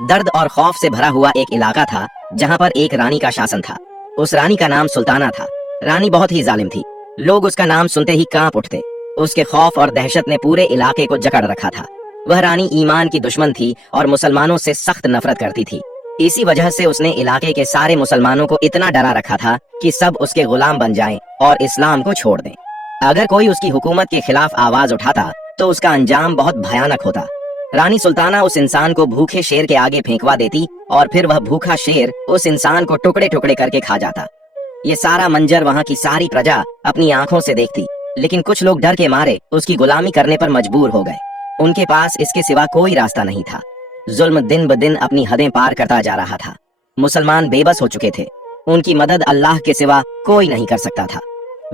दर्द और खौफ से भरा हुआ एक इलाका था जहाँ पर एक रानी का शासन था। उस रानी का नाम सुल्ताना था। रानी बहुत ही जालिम थी। लोग उसका नाम सुनते ही कांप उठते। उसके खौफ और दहशत ने पूरे इलाके को जकड़ रखा था। वह रानी ईमान की दुश्मन थी और मुसलमानों से सख्त नफरत करती थी। इसी वजह से उसने इलाके के सारे मुसलमानों को इतना डरा रखा था कि सब उसके गुलाम बन जाएं और इस्लाम को छोड़ दें। अगर कोई उसकी हुकूमत के खिलाफ आवाज उठाता तो उसका अंजाम बहुत भयानक होता। रानी सुल्ताना उस इंसान को भूखे शेर के आगे फेंकवा देती और फिर वह भूखा शेर उस इंसान को टुकड़े टुकड़े करके खा जाता। ये सारा मंजर वहाँ की सारी प्रजा अपनी आंखों से देखती, लेकिन कुछ लोग डर के मारे उसकी गुलामी करने पर मजबूर हो गए। उनके पास इसके सिवा कोई रास्ता नहीं था। जुल्म दिन ब दिन अपनी हदें पार करता जा रहा था। मुसलमान बेबस हो चुके थे। उनकी मदद अल्लाह के सिवा कोई नहीं कर सकता था।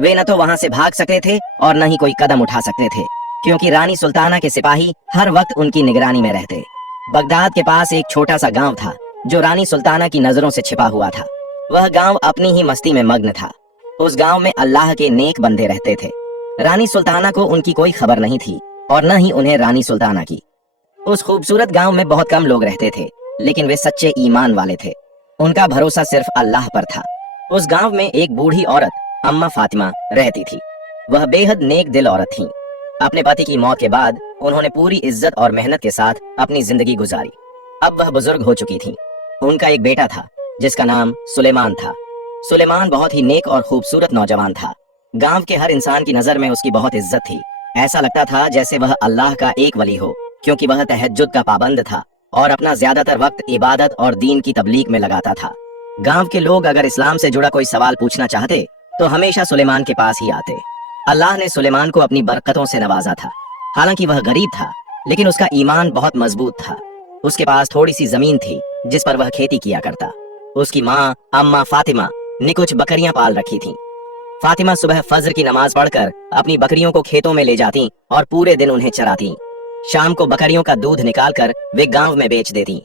वे न तो वहाँ से भाग सकते थे और न ही कोई कदम उठा सकते थे, क्योंकि रानी सुल्ताना के सिपाही हर वक्त उनकी निगरानी में रहते। बगदाद के पास एक छोटा सा गांव था जो रानी सुल्ताना की नजरों से छिपा हुआ था। वह गांव अपनी ही मस्ती में मग्न था। उस गांव में अल्लाह के नेक बंदे रहते थे। रानी सुल्ताना को उनकी कोई खबर नहीं थी और न ही उन्हें रानी सुल्ताना की। उस खूबसूरत गांव में बहुत कम लोग रहते थे, लेकिन वे सच्चे ईमान वाले थे। उनका भरोसा सिर्फ अल्लाह पर था। उस गांव में एक बूढ़ी औरत अम्मा फातिमा रहती थी। वह बेहद नेक दिल औरत थी। अपने पति की मौत के बाद उन्होंने पूरी इज्जत और मेहनत के साथ अपनी जिंदगी गुजारी। अब वह बुजुर्ग हो चुकी थी। उनका एक बेटा था जिसका नाम सुलेमान था। सुलेमान बहुत ही नेक और खूबसूरत नौजवान था। गांव के हर इंसान की नजर में उसकी बहुत इज्जत थी। ऐसा लगता था जैसे वह अल्लाह का एक वली हो, क्योंकि वह तहज्जुद का पाबंद था और अपना ज्यादातर वक्त इबादत और दीन की तबलीग में लगाता था। गांव के लोग अगर इस्लाम से जुड़ा कोई सवाल पूछना चाहते तो हमेशा सुलेमान के पास ही आते। अल्लाह ने सुलेमान को अपनी बरकतों से नवाजा था। हालांकि वह गरीब था, लेकिन उसका ईमान बहुत मजबूत था। उसके पास थोड़ी सी जमीन थी जिस पर वह खेती किया करता। उसकी माँ अम्मा फातिमा ने कुछ बकरियां पाल रखी थीं। फातिमा सुबह फजर की नमाज पढ़कर अपनी बकरियों को खेतों में ले जाती और पूरे दिन उन्हें चराती। शाम को बकरियों का दूध निकालकर वे गांव में बेच देती।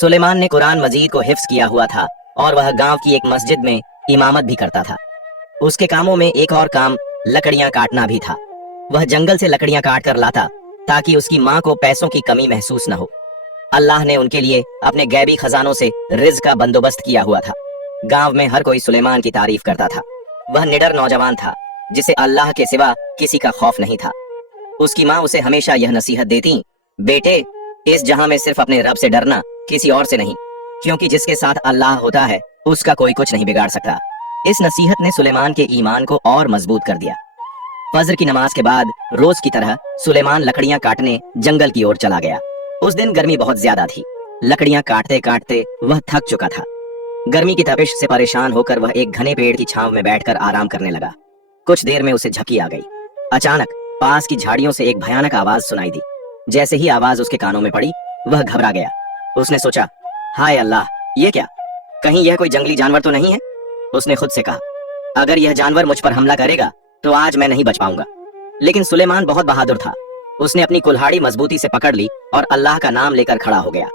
सुलेमान ने कुरान मजीद को हिफ्ज किया हुआ था और वह गांव की एक मस्जिद में इमामत भी करता था। उसके कामों में एक और काम लकड़ियां काटना भी था। वह जंगल से लकड़ियां काट कर लाता ताकि उसकी माँ को पैसों की कमी महसूस न हो। अल्लाह ने उनके लिए अपने गैबी खजानों से रिज़्क का बंदोबस्त किया हुआ था। गांव में हर कोई सुलेमान की तारीफ करता था। वह निडर नौजवान था जिसे अल्लाह के सिवा किसी का खौफ नहीं था। उसकी माँ उसे हमेशा यह नसीहत देती, बेटे, इस जहां में सिर्फ अपने रब से डरना, किसी और से नहीं, क्योंकि जिसके साथ अल्लाह होता है उसका कोई कुछ नहीं बिगाड़ सकता। इस नसीहत ने सुलेमान के ईमान को और मजबूत कर दिया। फजर की नमाज के बाद रोज की तरह सुलेमान लकड़ियां काटने जंगल की ओर चला गया। उस दिन गर्मी बहुत ज्यादा थी। लकड़ियां काटते काटते वह थक चुका था। गर्मी की तपिश से परेशान होकर वह एक घने पेड़ की छांव में बैठकर आराम करने लगा। कुछ देर में उसे झपकी आ गई। अचानक पास की झाड़ियों से एक भयानक आवाज सुनाई दी। जैसे ही आवाज उसके कानों में पड़ी, वह घबरा गया। उसने सोचा, हाय अल्लाह, ये क्या? कहीं यह कोई जंगली जानवर तो नहीं है? उसने खुद से कहा, अगर यह जानवर मुझ पर हमला करेगा तो आज मैं नहीं बच पाऊंगा। लेकिन सुलेमान बहुत बहादुर था। उसने अपनी कुल्हाड़ी मजबूती से पकड़ ली और अल्लाह का नाम लेकर खड़ा हो गया।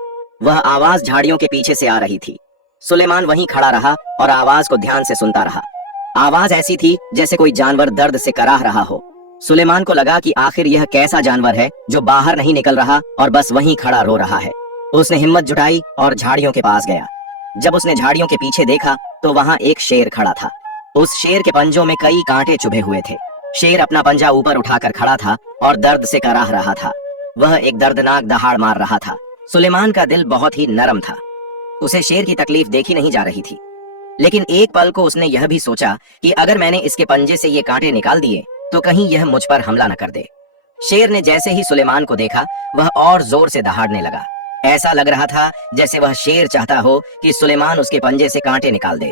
वह आवाज झाड़ियों के पीछे से आ रही थी। सुलेमान वहीं खड़ा रहा और आवाज को ध्यान से सुनता रहा। आवाज ऐसी थी जैसे कोई जानवर दर्द से कराह रहा हो। सुलेमान को लगा कि आखिर यह कैसा जानवर है जो बाहर नहीं निकल रहा और बस वहीं खड़ा रो रहा है। उसने हिम्मत जुटाई और झाड़ियों के पास गया। जब उसने झाड़ियों के पीछे देखा तो वहां एक शेर खड़ा था। उस शेर के पंजों में कई कांटे चुभे हुए थे। शेर अपना पंजा ऊपर उठाकर खड़ा था और दर्द से कराह रहा था। वह एक दर्दनाक दहाड़ मार रहा था। सुलेमान का दिल बहुत ही नरम था। उसे शेर की तकलीफ देखी नहीं जा रही थी, लेकिन एक पल को उसने यह भी सोचा कि अगर मैंने इसके पंजे से ये कांटे निकाल दिए तो कहीं यह मुझ पर हमला न कर दे। शेर ने जैसे ही सुलेमान को देखा, वह और जोर से दहाड़ने लगा। ऐसा लग रहा था जैसे वह शेर चाहता हो कि सुलेमान उसके पंजे से कांटे निकाल दे।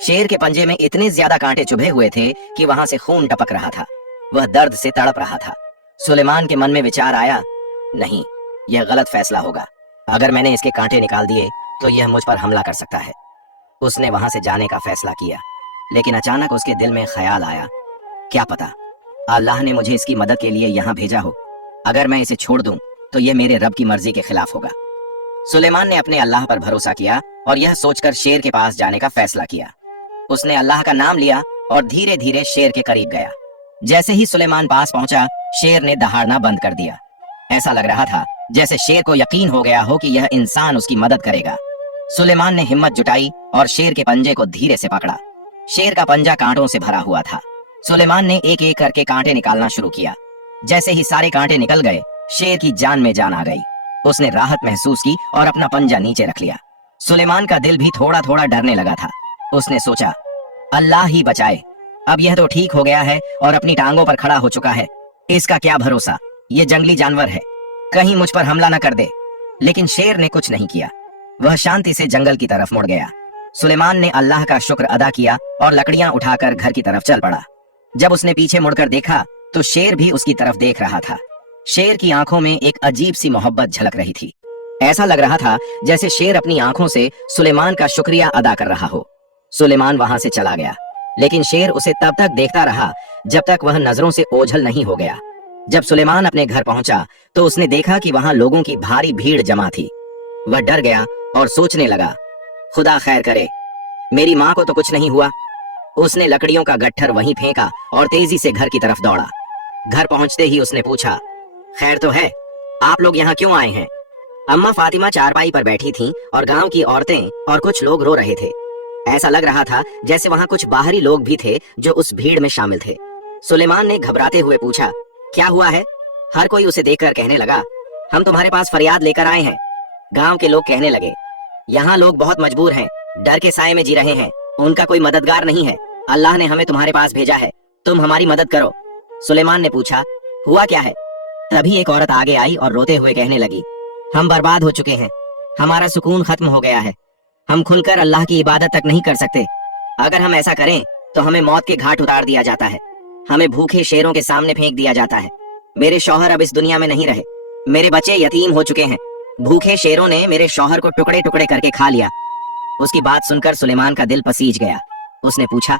शेर के पंजे में इतने ज्यादा कांटे चुभे हुए थे कि वहां से खून टपक रहा था। वह दर्द से तड़प रहा था। सुलेमान के मन में विचार आया, नहीं, यह गलत फैसला होगा। अगर मैंने इसके कांटे निकाल दिए तो यह मुझ पर हमला कर सकता है। उसने वहां से जाने का फैसला किया, लेकिन अचानक उसके दिल में ख्याल आया, क्या पता अल्लाह ने मुझे इसकी मदद के लिए यहाँ भेजा हो। अगर मैं इसे छोड़ दूं तो यह मेरे रब की मर्जी के खिलाफ होगा। सुलेमान ने अपने अल्लाह पर भरोसा किया और यह सोचकर शेर के पास जाने का फैसला किया। उसने अल्लाह का नाम लिया और धीरे धीरे शेर के करीब गया। जैसे ही सुलेमान पास पहुंचा, शेर ने दहाड़ना बंद कर दिया। ऐसा लग रहा था जैसे शेर को यकीन हो गया हो कि यह इंसान उसकी मदद करेगा। सुलेमान ने हिम्मत जुटाई और शेर के पंजे को धीरे से पकड़ा। शेर का पंजा कांटों से भरा हुआ था। सुलेमान ने एक एक करके कांटे निकालना शुरू किया। जैसे ही सारे कांटे निकल गए, शेर की जान में जान आ गई। उसने राहत महसूस की और अपना पंजा नीचे रख लिया। सुलेमान का दिल भी थोड़ा थोड़ा डरने लगा था। उसने सोचा, अल्लाह ही बचाए, अब यह तो ठीक हो गया है और अपनी टांगों पर खड़ा हो चुका है। इसका क्या भरोसा, ये जंगली जानवर है, कहीं मुझ पर हमला न कर दे। लेकिन शेर ने कुछ नहीं किया। वह शांति से जंगल की तरफ मुड़ गया। सुलेमान ने अल्लाह का शुक्र अदा किया और लकड़ियां उठाकर घर की तरफ चल पड़ा। जब उसने पीछे मुड़कर देखा तो शेर भी उसकी तरफ देख रहा था। शेर की आंखों में एक अजीब सी मोहब्बत झलक रही थी। ऐसा लग रहा था जैसे शेर अपनी आंखों से सुलेमान का शुक्रिया अदा कर रहा हो। सुलेमान वहां से चला गया, लेकिन शेर उसे तब तक देखता रहा जब तक वह नजरों से ओझल नहीं हो गया। जब सुलेमान अपने घर पहुंचा तो उसने देखा कि वहां लोगों की भारी भीड़ जमा थी। वह डर गया और सोचने लगा, खुदा खैर करे, मेरी माँ को तो कुछ नहीं हुआ। उसने लकड़ियों का गट्ठर वहीं फेंका और तेजी से घर की तरफ दौड़ा। घर पहुंचते ही उसने पूछा, खैर तो है, आप लोग यहाँ क्यों आए हैं? अम्मा फातिमा चारपाई पर बैठी थीं और गांव की औरतें और कुछ लोग रो रहे थे। ऐसा लग रहा था जैसे वहां कुछ बाहरी लोग भी थे जो उस भीड़ में शामिल थे। सुलेमान ने घबराते हुए पूछा, क्या हुआ है? हर कोई उसे देखकर कहने लगा, हम तुम्हारे पास फरियाद लेकर आए हैं। गांव के लोग कहने लगे, यहाँ लोग बहुत मजबूर हैं, डर के साए में जी रहे हैं, उनका कोई मददगार नहीं है। अल्लाह ने हमें तुम्हारे पास भेजा है, तुम हमारी मदद करो। सुलेमान ने पूछा, हुआ क्या है? तभी एक औरत आगे आई और रोते हुए कहने लगी, हम बर्बाद हो चुके हैं, हमारा सुकून खत्म हो गया है, हम खुलकर अल्लाह की इबादत तक नहीं कर सकते। अगर हम ऐसा करें तो हमें मौत के घाट उतार दिया जाता है, हमें भूखे शेरों के सामने फेंक दिया जाता है। मेरे शौहर अब इस दुनिया में नहीं रहे, मेरे बच्चे यतीम हो चुके हैं, भूखे शेरों ने मेरे शौहर को टुकड़े टुकड़े करके खा लिया। उसकी बात सुनकर सुलेमान का दिल पसीज गया। उसने पूछा,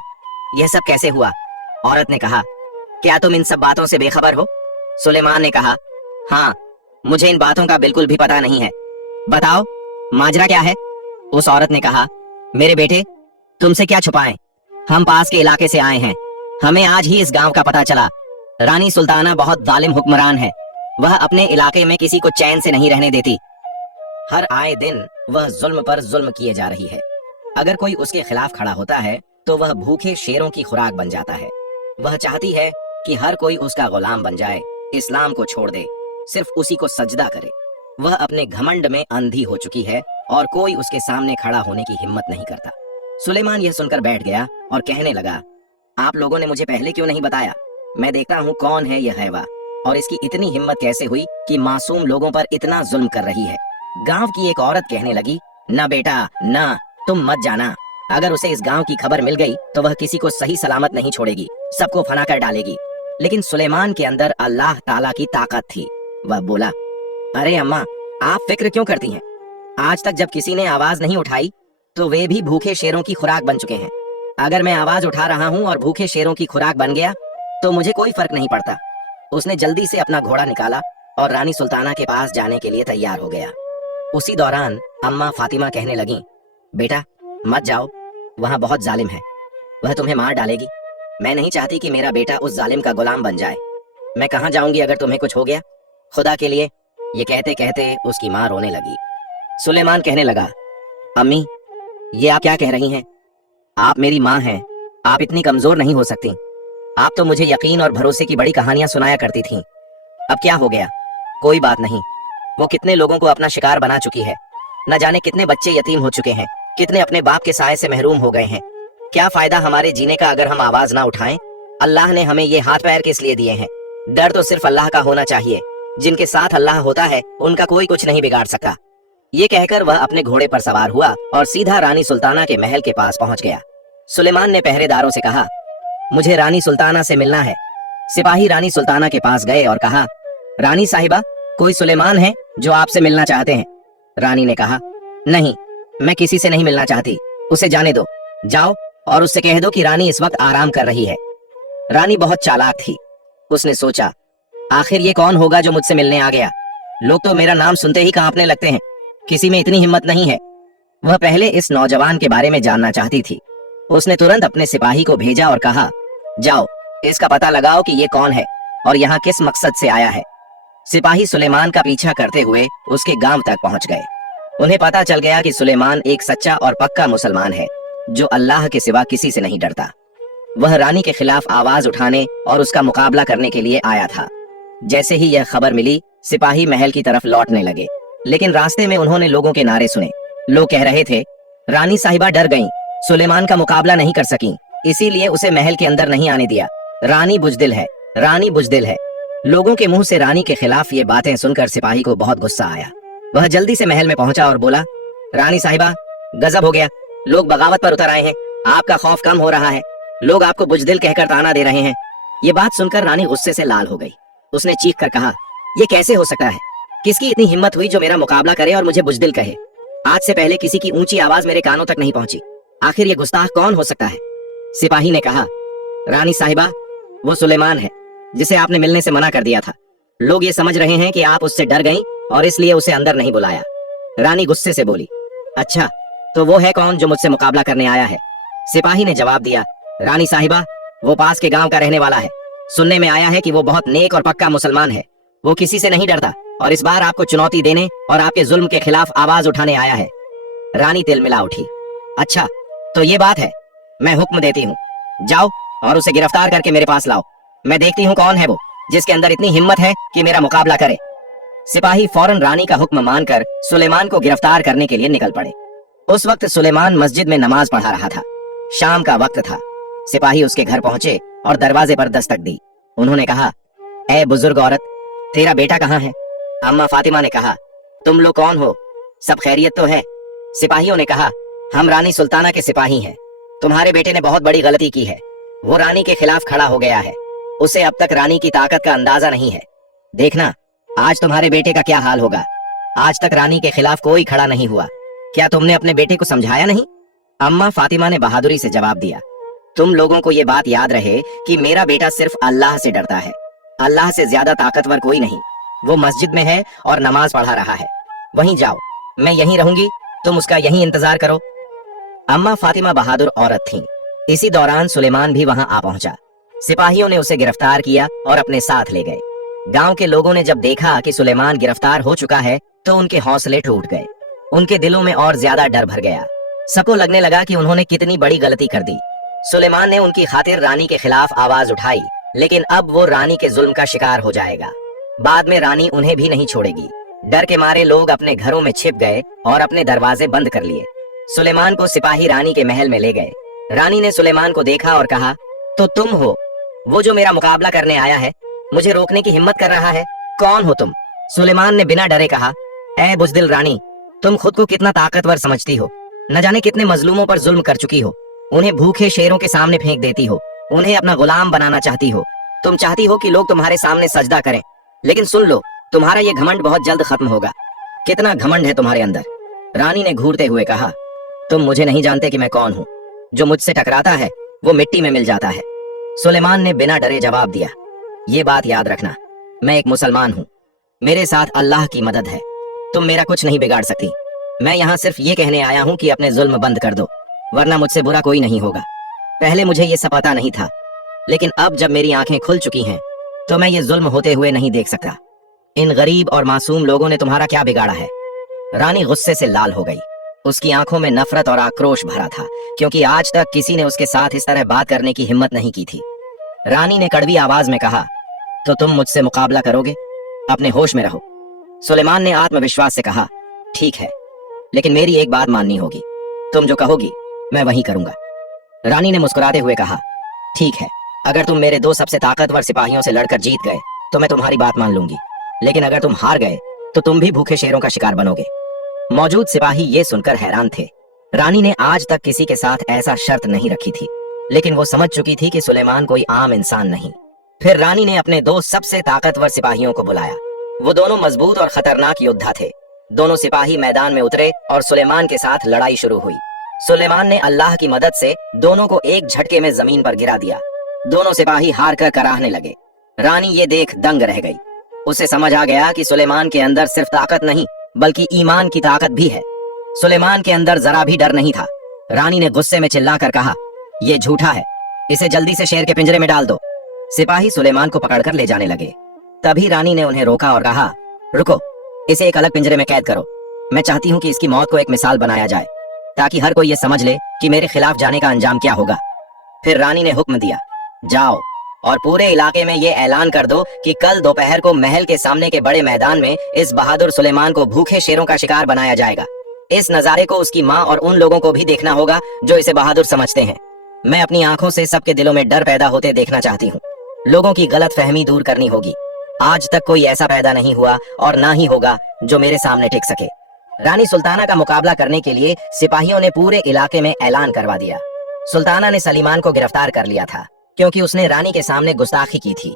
यह सब कैसे हुआ? औरत ने कहा, क्या तुम इन सब बातों से बेखबर हो? सुलेमान ने कहा, हाँ, मुझे इन बातों का बिल्कुल भी पता नहीं है, बताओ माजरा क्या है? उस औरत ने कहा, मेरे बेटे, तुमसे क्या छुपाएं, हम पास के इलाके से आए हैं, हमें आज ही इस गांव का पता चला। रानी सुल्ताना बहुत जालिम हुक्मरान है, वह अपने इलाके में किसी को चैन से नहीं रहने देती। हर आए दिन वह जुल्म पर जुल्म किए जा रही है। अगर कोई उसके खिलाफ खड़ा होता है तो वह भूखे शेरों की खुराक बन जाता है। वह चाहती है कि हर कोई उसका गुलाम बन जाए, इस्लाम को छोड़ दे, सिर्फ उसी को सजदा करे। वह अपने घमंड में अंधी हो चुकी है और कोई उसके सामने खड़ा होने की हिम्मत नहीं करता। सुलेमान यह सुनकर बैठ गया और कहने लगा, आप लोगों ने मुझे पहले क्यों नहीं बताया? मैं देखता हूँ कौन है यह हैवा और इसकी इतनी हिम्मत कैसे हुई कि मासूम लोगों पर इतना जुल्म कर रही है। गांव की एक औरत कहने लगी, ना बेटा ना, तुम मत जाना, अगर उसे इस गांव की खबर मिल गई तो वह किसी को सही सलामत नहीं छोड़ेगी, सबको फना कर डालेगी। लेकिन सुलेमान के अंदर अल्लाह ताला की ताकत थी। वह बोला, अरे अम्मा, आप फिक्र क्यों करती हैं? आज तक जब किसी ने आवाज नहीं उठाई तो वे भी भूखे शेरों की खुराक बन चुके हैं। अगर मैं आवाज उठा रहा हूँ और भूखे शेरों की खुराक बन गया तो मुझे कोई फर्क नहीं पड़ता। उसने जल्दी से अपना घोड़ा निकाला और रानी सुल्ताना के पास जाने के लिए तैयार हो गया। उसी दौरान अम्मा फातिमा कहने लगी, बेटा मत जाओ, वहाँ बहुत जालिम है, वह तुम्हें मार डालेगी। मैं नहीं चाहती कि मेरा बेटा उस जालिम का गुलाम बन जाए। मैं कहाँ जाऊंगी अगर तुम्हें कुछ हो गया? खुदा के लिए। ये कहते कहते उसकी माँ रोने लगी। सुलेमान कहने लगा, अम्मी, ये आप क्या कह रही हैं? आप मेरी माँ हैं, आप इतनी कमजोर नहीं हो सकती। आप तो मुझे यकीन और भरोसे की बड़ी कहानियां सुनाया करती थीं। अब क्या हो गया? कोई बात नहीं, वो कितने लोगों को अपना शिकार बना चुकी है, न जाने कितने बच्चे यतीम हो चुके हैं, कितने अपने बाप के साए से महरूम हो गए हैं। क्या फायदा हमारे जीने का अगर हम आवाज ना उठाएं? अल्लाह ने हमें ये हाथ पैर किस लिए दिए हैं? डर तो सिर्फ अल्लाह का होना चाहिए। जिनके साथ अल्लाह होता है उनका कोई कुछ नहीं बिगाड़ सकता। ये कहकर वह अपने घोड़े पर सवार हुआ और सीधा रानी सुल्ताना के महल के पास पहुंच गया। सुलेमान ने पहरेदारों से कहा, मुझे रानी सुल्ताना से मिलना है। सिपाही रानी सुल्ताना के पास गए और कहा, रानी साहिबा, कोई सुलेमान है जो आपसे मिलना चाहते हैं? रानी ने कहा, नहीं, मैं किसी से नहीं मिलना चाहती, उसे जाने दो। जाओ और उससे कह दो कि रानी इस वक्त आराम कर रही है। रानी बहुत चालाक थी। उसने सोचा, आखिर ये कौन होगा जो मुझसे मिलने आ गया? लोग तो मेरा नाम सुनते ही कांपने लगते हैं, किसी में इतनी हिम्मत नहीं है। वह पहले इस नौजवान के बारे में जानना चाहती थी। उसने तुरंत अपने सिपाही को भेजा और कहा, जाओ इसका पता लगाओ कि ये कौन है और यहाँ किस मकसद से आया है। सिपाही सुलेमान का पीछा करते हुए उसके गांव तक पहुंच गए। उन्हें पता चल गया कि सुलेमान एक सच्चा और पक्का मुसलमान है जो अल्लाह के सिवा किसी से नहीं डरता। वह रानी के खिलाफ आवाज उठाने और उसका मुकाबला करने के लिए आया था। जैसे ही यह खबर मिली, सिपाही महल की तरफ लौटने लगे, लेकिन रास्ते में उन्होंने लोगों के नारे सुने। लोग कह रहे थे, रानी साहिबा डर गईं, सुलेमान का मुकाबला नहीं कर सकी, इसीलिए उसे महल के अंदर नहीं आने दिया। रानी बुजदिल है, रानी बुजदिल है। लोगों के मुंह से रानी के खिलाफ ये बातें सुनकर सिपाही को बहुत गुस्सा आया। वह जल्दी से महल में पहुंचा और बोला, रानी साहिबा, गजब हो गया, लोग बगावत पर उतर आए हैं, आपका खौफ कम हो रहा है, लोग आपको बुजदिल कहकर ताना दे रहे हैं। ये बात सुनकर रानी गुस्से से लाल हो गई। उसने चीख कर कहा, ये कैसे हो सकता है? किसकी इतनी हिम्मत हुई जो मेरा मुकाबला करे और मुझे बुजदिल कहे? आज से पहले किसी की ऊंची आवाज मेरे कानों तक नहीं पहुंची। आखिर ये गुस्ताख कौन हो सकता है? सिपाही ने कहा, रानी साहिबा, वो सुलेमान है जिसे आपने मिलने से मना कर दिया था। लोग ये समझ रहे हैं कि आप उससे डर गईं और इसलिए उसे अंदर नहीं बुलाया। रानी गुस्से से बोली, अच्छा, तो वो है कौन जो मुझसे मुकाबला करने आया है? सिपाही ने जवाब दिया, रानी साहिबा, वो पास के गांव का रहने वाला है। सुनने में आया है कि वो बहुत नेक और पक्का मुसलमान है। वो किसी से नहीं डरता और इस बार आपको चुनौती देने और आपके जुल्म के खिलाफ आवाज उठाने आया है। रानी तिलमिला उठी, अच्छा, तो ये बात है, मैं हुक्म देती हूँ, जाओ और उसे गिरफ्तार करके मेरे पास लाओ। मैं देखती हूँ कौन है वो जिसके अंदर इतनी हिम्मत है कि मेरा मुकाबला करे। सिपाही फौरन रानी का हुक्म मानकर सुलेमान को गिरफ्तार करने के लिए निकल पड़े। उस वक्त सुलेमान मस्जिद में नमाज पढ़ा रहा था। शाम का वक्त था। सिपाही उसके घर पहुंचे और दरवाजे पर दस्तक दी। उन्होंने कहा, ऐ बुजुर्ग औरत, तेरा बेटा कहाँ है? अम्मा फातिमा ने कहा, तुम लोग कौन हो? सब खैरियत तो है? सिपाहियों ने कहा, हम रानी सुल्ताना के सिपाही हैं। तुम्हारे बेटे ने बहुत बड़ी गलती की है। वो रानी के खिलाफ खड़ा हो गया है। उसे अब तक रानी की ताकत का अंदाजा नहीं है। देखना, आज तुम्हारे बेटे का क्या हाल होगा। आज तक रानी के खिलाफ कोई खड़ा नहीं हुआ। क्या तुमने अपने बेटे को समझाया नहीं? अम्मा फातिमा ने बहादुरी से जवाब दिया, तुम लोगों को ये बात याद रहे कि मेरा बेटा सिर्फ अल्लाह से डरता है। अल्लाह से ज्यादा ताकतवर कोई नहीं। वो मस्जिद में है और नमाज पढ़ा रहा है। वहीं जाओ, मैं यहीं रहूंगी, तुम उसका यहीं इंतजार करो। अम्मा फातिमा बहादुर औरत थीं। इसी दौरान सुलेमान भी वहां आ पहुंचा। सिपाहियों ने उसे गिरफ्तार किया और अपने साथ ले गए। गांव के लोगों ने जब देखा कि सुलेमान गिरफ्तार हो चुका है तो उनके हौसले टूट गए। उनके दिलों में और ज्यादा डर भर गया। सबको लगने लगा कि उन्होंने कितनी बड़ी गलती कर दी। सुलेमान ने उनकी खातिर रानी के खिलाफ आवाज उठाई, लेकिन अब वो रानी के जुल्म का शिकार हो जाएगा। बाद में रानी उन्हें भी नहीं छोड़ेगी। डर के मारे लोग अपने घरों में छिप गए और अपने दरवाजे बंद कर लिए। सुलेमान को सिपाही रानी के महल में ले गए। रानी ने सुलेमान को देखा और कहा, तो तुम हो वो जो मेरा मुकाबला करने आया है, मुझे रोकने की हिम्मत कर रहा है? कौन हो तुम? सुलेमान ने बिना डरे कहा, ऐ बुजदिल रानी, तुम खुद को कितना ताकतवर समझती हो। न जाने कितने मजलूमों पर जुल्म कर चुकी हो। उन्हें भूखे शेरों के सामने फेंक देती हो। उन्हें अपना गुलाम बनाना चाहती हो। तुम चाहती हो कि लोग तुम्हारे सामने सजदा करें। लेकिन सुन लो, तुम्हारा ये घमंड बहुत जल्द खत्म होगा। कितना घमंड है तुम्हारे अंदर। रानी ने घूरते हुए कहा, तुम मुझे नहीं जानते कि मैं कौन हूँ। जो मुझसे टकराता है वो मिट्टी में मिल जाता है। सुलेमान ने बिना डरे जवाब दिया, ये बात याद रखना, मैं एक मुसलमान हूँ। मेरे साथ अल्लाह की मदद है। तुम मेरा कुछ नहीं बिगाड़ सकती। मैं यहाँ सिर्फ ये कहने आया हूँ कि अपने जुल्म बंद कर दो, वरना मुझसे बुरा कोई नहीं होगा। पहले मुझे ये सब पता नहीं था, लेकिन अब जब मेरी आंखें खुल चुकी हैं तो मैं ये जुल्म होते हुए नहीं देख सकता। इन गरीब और मासूम लोगों ने तुम्हारा क्या बिगाड़ा है? रानी गुस्से से लाल हो गई। उसकी आंखों में नफरत और आक्रोश भरा था, क्योंकि आज तक किसी ने उसके साथ इस तरह बात करने की हिम्मत नहीं की थी। रानी ने कड़वी आवाज में कहा, तो तुम मुझसे मुकाबला करोगे? अपने होश में रहो। सुलेमान ने आत्मविश्वास से कहा, ठीक है, लेकिन मेरी एक बात माननी होगी। तुम जो कहोगी मैं वही करूंगा। रानी ने मुस्कुराते हुए कहा, ठीक है, अगर तुम मेरे दो सबसे ताकतवर सिपाहियों से लड़कर जीत गए तो मैं तुम्हारी बात मान लूंगी, लेकिन अगर तुम हार गए तो तुम भी भूखे शेरों का शिकार बनोगे। मौजूद सिपाही ये सुनकर हैरान थे। रानी ने आज तक किसी के साथ ऐसा शर्त नहीं रखी थी, लेकिन वो समझ चुकी थी कि सुलेमान कोई आम इंसान नहीं। फिर रानी ने अपने दो सबसे ताकतवर सिपाहियों को बुलाया। वो दोनों मजबूत और खतरनाक योद्धा थे। दोनों सिपाही मैदान में उतरे और सुलेमान के साथ लड़ाई शुरू हुई। सुलेमान ने अल्लाह की मदद से दोनों को एक झटके में जमीन पर गिरा दिया। दोनों सिपाही हार कर कराहने लगे। रानी ये देख दंग रह गई। उसे समझ आ गया कि सुलेमान के अंदर सिर्फ ताकत नहीं बल्कि ईमान की ताकत भी है। सुलेमान के अंदर जरा भी डर नहीं था। रानी ने गुस्से में चिल्लाकर कहा, ये झूठा है, इसे जल्दी से शेर के पिंजरे में डाल दो। सिपाही सुलेमान को पकड़कर ले जाने लगे। तभी रानी ने उन्हें रोका और कहा, रुको, इसे एक अलग पिंजरे में कैद करो। मैं चाहती हूँ कि इसकी मौत को एक मिसाल बनाया जाए, ताकि हर कोई ये समझ ले कि मेरे खिलाफ जाने का अंजाम क्या होगा। फिर रानी ने हुक्म दिया, जाओ और पूरे इलाके में ये ऐलान कर दो कि कल दोपहर को महल के सामने के बड़े मैदान में इस बहादुर सुलेमान को भूखे शेरों का शिकार बनाया जाएगा। इस नजारे को उसकी माँ और उन लोगों को भी देखना होगा जो इसे बहादुर समझते हैं। मैं अपनी आंखों से सबके दिलों में डर पैदा होते देखना चाहती हूँ। लोगों की गलत फहमी दूर करनी होगी। आज तक कोई ऐसा पैदा नहीं हुआ और ना ही होगा जो मेरे सामने टिक सके। रानी सुल्ताना का मुकाबला करने के लिए सिपाहियों ने पूरे इलाके में ऐलान करवा दिया। सुल्ताना ने सलीमान को गिरफ्तार कर लिया था क्योंकि उसने रानी के सामने गुस्ताखी की थी।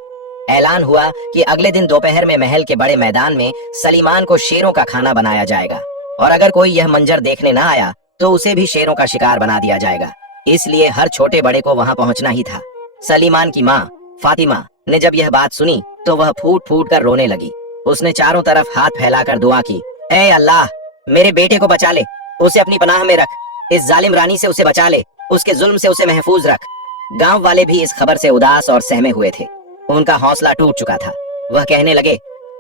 ऐलान हुआ कि अगले दिन दोपहर में महल के बड़े मैदान में सलीमान को शेरों का खाना बनाया जाएगा और अगर कोई यह मंजर देखने ना आया तो उसे भी शेरों का शिकार बना दिया जाएगा। इसलिए हर छोटे बड़े को वहां पहुंचना ही था। सलीमान की माँ फातिमा ने जब यह बात सुनी तो वह फूट फूट कर रोने लगी। उसने चारों तरफ हाथ फैलाकर दुआ की, ऐ अल्लाह, मेरे बेटे को बचा ले, उसे अपनी पनाह में रख, इस जालिम रानी से उसे बचा ले, उसके जुल्म से उसे महफूज रख। गांव वाले भी इस खबर से उदास और सहमे हुए थे। उनका हौसला टूट चुका था। वह कहने लगे,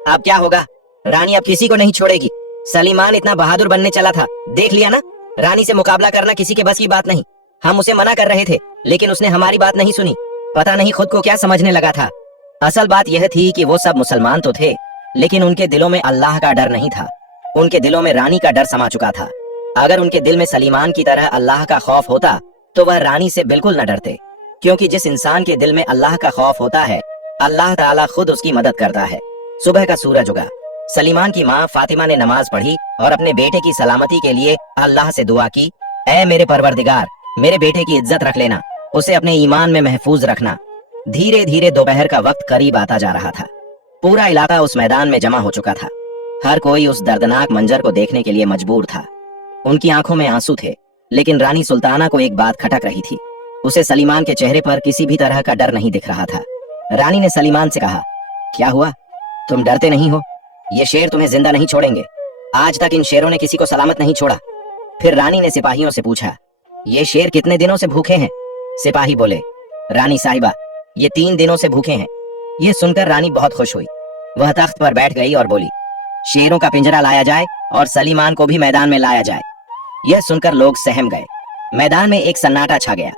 अब क्या होगा? रानी अब किसी को नहीं छोड़ेगी। सलीमान इतना बहादुर बनने चला था, देख लिया ना? रानी से मुकाबला करना किसी के बस की बात नहीं। हम उसे मना कर रहे थे लेकिन उसने हमारी बात नहीं सुनी। पता नहीं खुद को क्या समझने लगा था। असल बात यह थी कि वो सब मुसलमान तो थे लेकिन उनके दिलों में अल्लाह का डर नहीं था। उनके दिलों में रानी का डर समा चुका था। अगर उनके दिल में सलीमान की तरह अल्लाह का खौफ होता तो वह रानी से बिल्कुल न डरते, क्योंकि जिस इंसान के दिल में अल्लाह का खौफ होता है अल्लाह ताला खुद उसकी मदद करता है। सुबह का सूरज उगा। सलीमान की माँ फातिमा ने नमाज पढ़ी और अपने बेटे की सलामती के लिए अल्लाह से दुआ की, ऐ मेरे परवरदिगार, मेरे बेटे की इज्जत रख लेना, उसे अपने ईमान में महफूज रखना। धीरे धीरे दोपहर का वक्त करीब आता जा रहा था। पूरा इलाका उस मैदान में जमा हो चुका था। हर कोई उस दर्दनाक मंजर को देखने के लिए मजबूर था। उनकी आंखों में आंसू थे, लेकिन रानी सुल्ताना को एक बात खटक रही थी। उसे सलीमान के चेहरे पर किसी भी तरह का डर नहीं दिख रहा था। रानी ने सलीमान से कहा, क्या हुआ? तुम डरते नहीं हो? ये शेर तुम्हें जिंदा नहीं छोड़ेंगे। आज तक इन शेरों ने किसी को सलामत नहीं छोड़ा। फिर रानी ने सिपाहियों से पूछा, ये शेर कितने दिनों से भूखे हैं? सिपाही बोले, रानी साहिबा, ये 3 दिनों से भूखे हैं। ये सुनकर रानी बहुत खुश हुई। वह तख्त पर बैठ गई और बोली, शेरों का पिंजरा लाया जाए और सलीमान को भी मैदान में लाया जाए। यह सुनकर लोग सहम गए। मैदान में एक सन्नाटा छा गया।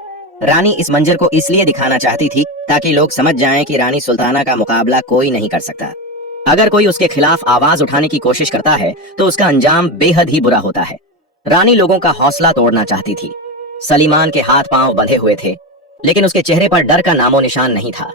रानी इस मंजर को इसलिए दिखाना चाहती थी ताकि लोग समझ जाएं कि रानी सुल्ताना का मुकाबला कोई नहीं कर सकता। अगर कोई उसके खिलाफ आवाज उठाने की कोशिश करता है तो उसका अंजाम बेहद ही बुरा होता है। रानी लोगों का हौसला तोड़ना चाहती थी। सलीमान के हाथ पांव बंधे हुए थे, लेकिन उसके चेहरे पर डर का नामो निशान नहीं था।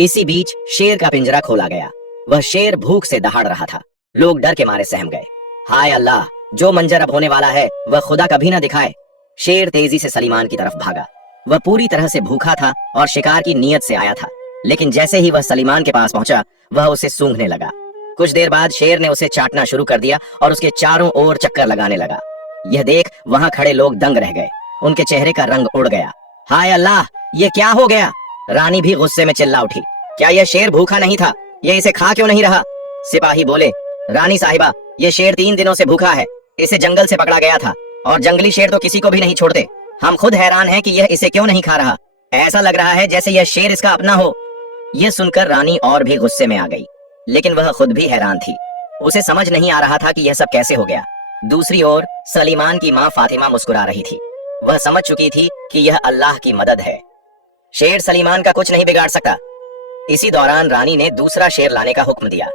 इसी बीच शेर का पिंजरा खोला गया। वह शेर भूख से दहाड़ रहा था। लोग डर के मारे सहम गए। हाय अल्लाह, जो मंजर अब होने वाला है वह खुदा कभी न दिखाए। शेर तेजी से सलीमान की तरफ भागा। वह पूरी तरह से भूखा था और शिकार की नीयत से आया था, लेकिन जैसे ही वह सलीमान के पास पहुंचा वह उसे सूंघने लगा। कुछ देर बाद शेर ने उसे चाटना शुरू कर दिया और उसके चारों ओर चक्कर लगाने लगा। यह देख वहां खड़े लोग दंग रह गए। उनके चेहरे का रंग उड़ गया। हाय अल्लाह, ये क्या हो गया? रानी भी गुस्से में चिल्ला उठी, क्या यह शेर भूखा नहीं था? ये इसे खा क्यों नहीं रहा? सिपाही बोले, रानी साहिबा, ये शेर 3 दिनों से भूखा है। इसे जंगल से पकड़ा गया था और जंगली शेर तो किसी को भी नहीं छोड़ते। हम खुद हैरान हैं कि यह इसे क्यों नहीं खा रहा। ऐसा लग रहा है जैसे यह शेर इसका अपना हो। यह सुनकर रानी और भी गुस्से में आ गई, लेकिन वह खुद भी हैरान थी। उसे समझ नहीं आ रहा था कि यह सब कैसे हो गया। दूसरी ओर सलीमान की माँ फातिमा मुस्कुरा रही थी। वह समझ चुकी थी कि यह अल्लाह की मदद है। शेर सलीमान का कुछ नहीं बिगाड़ सकता। इसी दौरान रानी ने दूसरा शेर लाने का हुक्म दिया।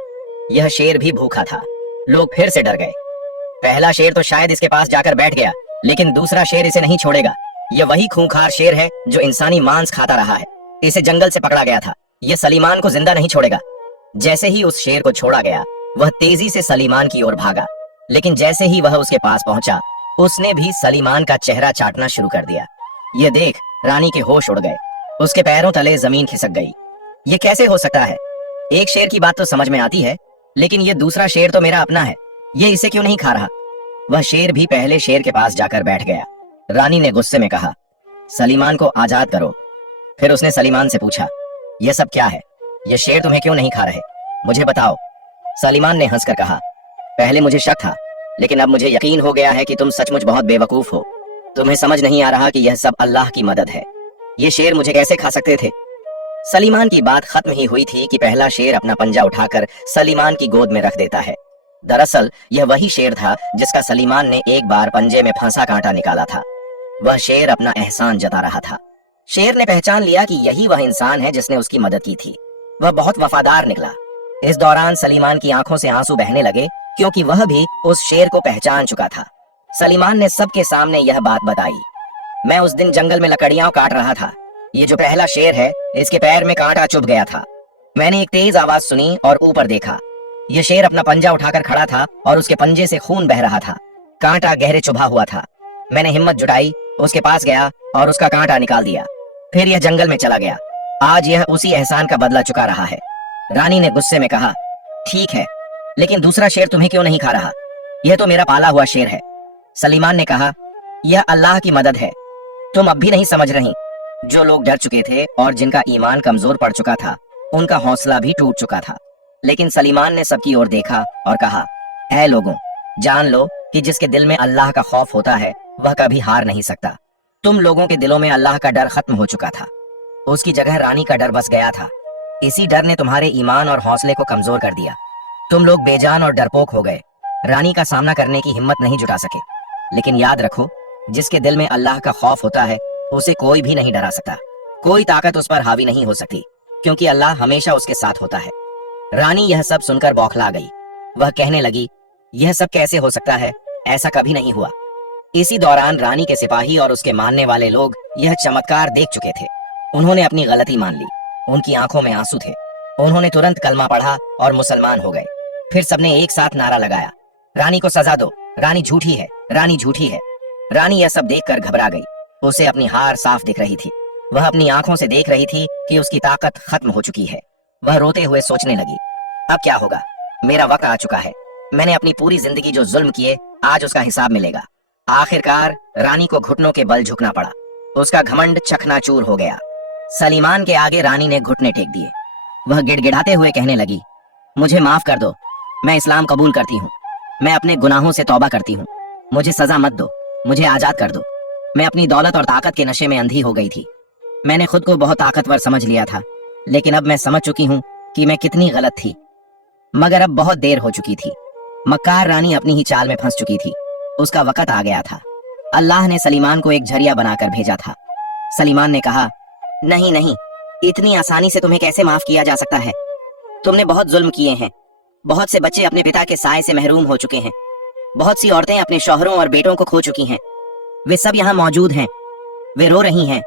यह शेर भी भूखा था। लोग फिर से डर गए। पहला शेर तो शायद इसके पास जाकर बैठ गया, लेकिन दूसरा शेर इसे नहीं छोड़ेगा। यह वही खूंखार शेर है जो इंसानी मांस खाता रहा है। इसे जंगल से पकड़ा गया था। यह सलीमान को जिंदा नहीं छोड़ेगा। जैसे ही उस शेर को छोड़ा गया वह तेजी से सलीमान की ओर भागा, लेकिन जैसे ही वह उसके पास पहुंचा उसने भी सलीमान का चेहरा चाटना शुरू कर दिया। यह देख रानी के होश उड़ गए। उसके पैरों तले जमीन खिसक गई। ये कैसे हो सकता है? एक शेर की बात तो समझ में आती है, लेकिन ये दूसरा शेर तो मेरा अपना है। ये इसे क्यों नहीं खा रहा? वह शेर भी पहले शेर के पास जाकर बैठ गया। रानी ने गुस्से में कहा, सलीमान को आजाद करो। फिर उसने सलीमान से पूछा, यह सब क्या है? ये शेर तुम्हें क्यों नहीं खा रहे? मुझे बताओ। सलीमान ने हंसकर कहा, पहले मुझे शक था, लेकिन अब मुझे यकीन हो गया है कि तुम सचमुच बहुत बेवकूफ हो। तुम्हें समझ नहीं आ रहा कि यह सब अल्लाह की मदद है। ये शेर मुझे कैसे खा सकते थे? सलीमान की बात खत्म ही हुई थी कि पहला शेर अपना पंजा उठाकर सलीमान की गोद में रख देता है। दरअसल यह वही शेर था जिसका सलीमान ने एक बार पंजे में फंसा कांटा निकाला था। वह शेर अपना एहसान जता रहा था। शेर ने पहचान लिया कि यही वह इंसान है जिसने उसकी मदद की थी। वह बहुत वफादार निकला। इस दौरान सलीमान की आंखों से आंसू बहने लगे, क्योंकि वह भी उस शेर को पहचान चुका था। सलीमान ने सबके सामने यह बात बताई। मैं उस दिन जंगल में लकड़ियां काट रहा था। ये जो पहला शेर है, इसके पैर में कांटा चुभ गया था। मैंने एक तेज आवाज सुनी और ऊपर देखा। यह शेर अपना पंजा उठाकर खड़ा था और उसके पंजे से खून बह रहा था। कांटा गहरे चुभा हुआ था। मैंने हिम्मत जुटाई, उसके पास गया और उसका कांटा निकाल दिया। फिर यह जंगल में चला गया। आज यह उसी एहसान का बदला चुका रहा है। रानी ने गुस्से में कहा, ठीक है, लेकिन दूसरा शेर तुम्हें क्यों नहीं खा रहा? यह तो मेरा पाला हुआ शेर है। सलीमान ने कहा, यह अल्लाह की मदद है। तुम अब भी नहीं समझ रही। जो लोग डर चुके थे और जिनका ईमान कमजोर पड़ चुका था, उनका हौसला भी टूट चुका था। लेकिन सलीमान ने सबकी ओर देखा और कहा, ऐ लोगों, जान लो कि जिसके दिल में अल्लाह का खौफ होता है, वह कभी हार नहीं सकता। तुम लोगों के दिलों में अल्लाह का डर खत्म हो चुका था। उसकी जगह रानी का डर बस गया था। इसी डर ने तुम्हारे ईमान और हौसले को कमजोर कर दिया। तुम लोग बेजान और डरपोक हो गए। रानी का सामना करने की हिम्मत नहीं जुटा सके। लेकिन याद रखो, जिसके दिल में अल्लाह का खौफ होता है, उसे कोई भी नहीं डरा सकता। कोई ताकत उस पर हावी नहीं हो सकती, क्योंकि अल्लाह हमेशा उसके साथ होता है। रानी यह सब सुनकर बौखला गई। वह कहने लगी, यह सब कैसे हो सकता है? ऐसा कभी नहीं हुआ। इसी दौरान रानी के सिपाही और उसके मानने वाले लोग यह चमत्कार देख चुके थे। उन्होंने अपनी गलती मान ली। उनकी आंखों में आंसू थे। उन्होंने तुरंत कलमा पढ़ा और मुसलमान हो गए। फिर सबने एक साथ नारा लगाया, रानी को सजा दो, रानी झूठी है, रानी झूठी है। रानी यह सब देखकर घबरा गई। उसे अपनी हार साफ दिख रही थी। वह अपनी आंखों से देख रही थी कि उसकी ताकत खत्म हो चुकी है। वह रोते हुए सोचने लगी, अब क्या होगा? मेरा वक्त आ चुका है। मैंने अपनी पूरी जिंदगी जो जुल्म किए, आज उसका हिसाब मिलेगा। आखिरकार रानी को घुटनों के बल झुकना पड़ा। उसका घमंड चकनाचूर हो गया। सलीमान के आगे रानी ने घुटने टेक दिए। वह गिड़गिड़ाते हुए कहने लगी, मुझे माफ कर दो। मैं इस्लाम कबूल करती हूँ। मैं अपने गुनाहों से तौबा करती हूँ। मुझे सजा मत दो। मुझे आजाद कर दो। मैं अपनी दौलत और ताकत के नशे में अंधी हो गई थी। मैंने खुद को बहुत ताकतवर समझ लिया था, लेकिन अब मैं समझ चुकी हूँ कि मैं कितनी गलत थी। मगर अब बहुत देर हो चुकी थी। मक्कार रानी अपनी ही चाल में फंस चुकी थी। उसका वक्त आ गया था। अल्लाह ने सलीमान को एक झरिया बनाकर भेजा था। सलीमान ने कहा, नहीं नहीं, इतनी आसानी से तुम्हें कैसे माफ किया जा सकता है? तुमने बहुत जुल्म किए हैं। बहुत से बच्चे अपने पिता के साए से महरूम हो चुके हैं। बहुत सी औरतें अपने शौहरों और बेटों को खो चुकी हैं। वे सब यहाँ मौजूद हैं। वे रो रही हैं।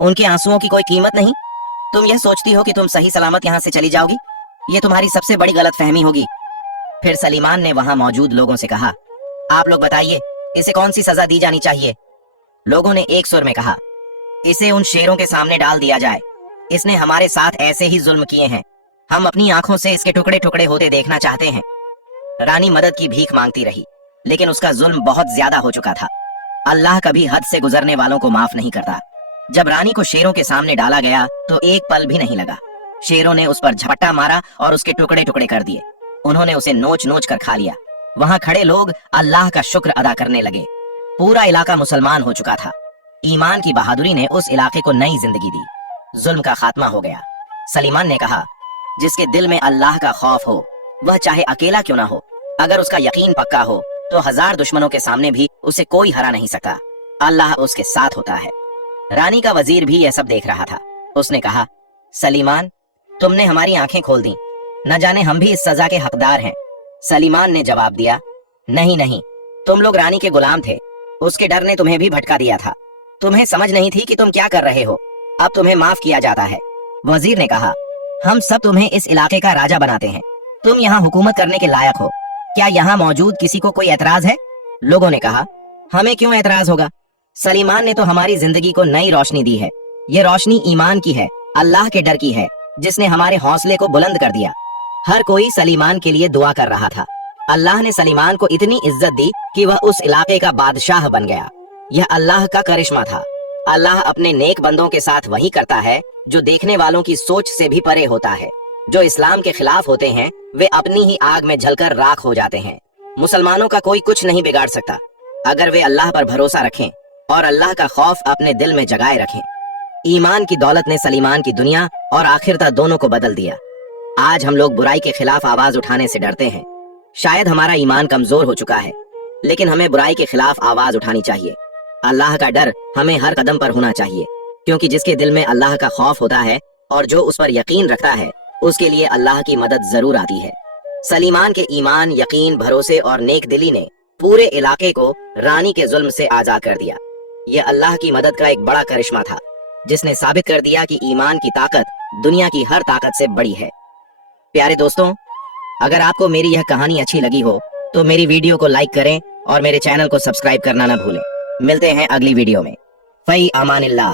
उनके आंसुओं की कोई कीमत नहीं। तुम यह सोचती हो कि तुम सही सलामत यहाँ से चली जाओगी? ये तुम्हारी सबसे बड़ी गलतफहमी होगी। फिर सलीमान ने वहां मौजूद लोगों से कहा, आप लोग बताइए, इसे कौन सी सजा दी जानी चाहिए? लोगों ने एक सुर में कहा, इसे उन शेरों के सामने डाल दिया जाए। इसने हमारे साथ ऐसे ही जुल्म किए हैं। हम अपनी आंखों से इसके टुकड़े टुकड़े होते देखना चाहते हैं। रानी मदद की भीख मांगती रही, लेकिन उसका जुल्म बहुत ज्यादा हो चुका था। अल्लाह कभी हद से गुजरने वालों को माफ नहीं करता। जब रानी को शेरों के सामने डाला गया तो एक पल भी नहीं लगा। शेरों ने उस पर झपट्टा मारा और उसके टुकड़े टुकड़े कर दिए। उन्होंने उसे नोच नोच कर खा लिया। वहां खड़े लोग अल्लाह का शुक्र अदा करने लगे। पूरा इलाका मुसलमान हो चुका था। ईमान की बहादुरी ने उस इलाके को नई जिंदगी दी। जुल्म का खात्मा हो गया। सलीमान ने कहा, जिसके दिल में अल्लाह का खौफ हो, वह चाहे अकेला क्यों ना हो, अगर उसका यकीन पक्का हो तो 1000 दुश्मनों के सामने भी उसे कोई हरा नहीं सकता। अल्लाह उसके साथ होता है। रानी का वजीर भी यह सब देख रहा था। उसने कहा, सलीमान, तुमने हमारी आंखें खोल दी। न जाने हम भी इस सजा के हकदार हैं। सलीमान ने जवाब दिया, नहीं नहीं, तुम लोग रानी के गुलाम थे। उसके डर ने तुम्हें भी भटका दिया था। तुम्हें समझ नहीं थी कि तुम क्या कर रहे हो। अब तुम्हें माफ किया जाता है। वजीर ने कहा, हम सब तुम्हें इस इलाके का राजा बनाते हैं। तुम यहाँ हुकूमत करने के लायक हो। क्या यहाँ मौजूद किसी को कोई एतराज है? लोगों ने कहा, हमें क्यों एतराज होगा? सलीमान ने तो हमारी जिंदगी को नई रोशनी दी है। ये रोशनी ईमान की है, अल्लाह के डर की है, जिसने हमारे हौसले को बुलंद कर दिया। हर कोई सलीमान के लिए दुआ कर रहा था। अल्लाह ने सलीमान को इतनी इज्जत दी कि वह उस इलाके का बादशाह बन गया। यह अल्लाह का करिश्मा था। अल्लाह अपने नेक बंदों के साथ वही करता है जो देखने वालों की सोच से भी परे होता है। जो इस्लाम के खिलाफ होते हैं, वे अपनी ही आग में जलकर राख हो जाते हैं। मुसलमानों का कोई कुछ नहीं बिगाड़ सकता, अगर वे अल्लाह पर भरोसा रखें और अल्लाह का खौफ अपने दिल में जगाए रखें। ईमान की दौलत ने सलीमान की दुनिया और आखिरता दोनों को बदल दिया। आज हम लोग बुराई के खिलाफ आवाज उठाने से डरते हैं। शायद हमारा ईमान कमजोर हो चुका है, लेकिन हमें बुराई के खिलाफ आवाज उठानी चाहिए। अल्लाह का डर हमें हर कदम पर होना चाहिए, क्योंकि जिसके दिल में अल्लाह का खौफ होता है और जो उस पर यकीन रखता है, उसके लिए अल्लाह की मदद जरूर आती है। सलीमान के ईमान, यकीन, भरोसे और नेक दिली ने पूरे इलाके को रानी के जुल्म से आजाद कर दिया। यह अल्लाह की मदद का एक बड़ा करिश्मा था, जिसने साबित कर दिया कि ईमान की ताकत दुनिया की हर ताकत से बड़ी है। प्यारे दोस्तों, अगर आपको मेरी यह कहानी अच्छी लगी हो तो मेरी वीडियो को लाइक करें और मेरे चैनल को सब्सक्राइब करना ना भूलें। मिलते हैं अगली वीडियो में। फई अमानिल्लाह।